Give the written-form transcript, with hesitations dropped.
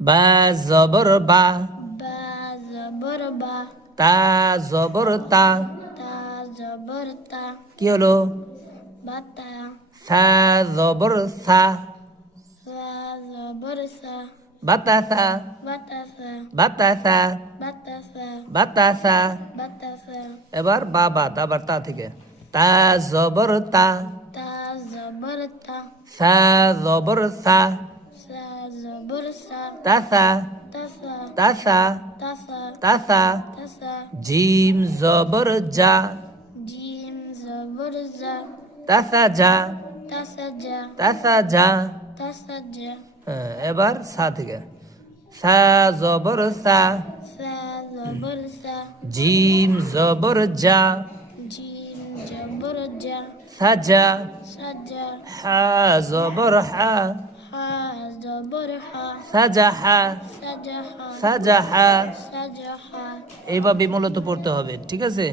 বা জবর বা, বা জবর বা, তা জবর তা, তা জবর তা, কি হলো? বাতা, সা জবর সা, সা জবর সা, বাতাসা, বাতাসা, বাতাসা, বাতাসা, বাতাসা। বাতাসা, এবার বাবা, আবার তা থেকে তা জবর তা, তা জবর তা, সা জবর সা, সা জবর সা, তাসা, তাসা, তাসা, তাসা, তাসা। তাসা, জিম জবর জা, জিম জবর জা, তাসা যা, তাসা জা, তাসা যা। তাসা জা, হ্যাঁ, এবার সা থেকে সা জবর সা, সা জবর সা, জিম জবর জা, জিম জবর জা, সাজা, সাজা, হা জবর হা, হা জবর হা, সাজাহা, সাজাহা, সাজাহা। সাজাহা। এইভাবে মূলত পড়তে হবে, ঠিক আছে?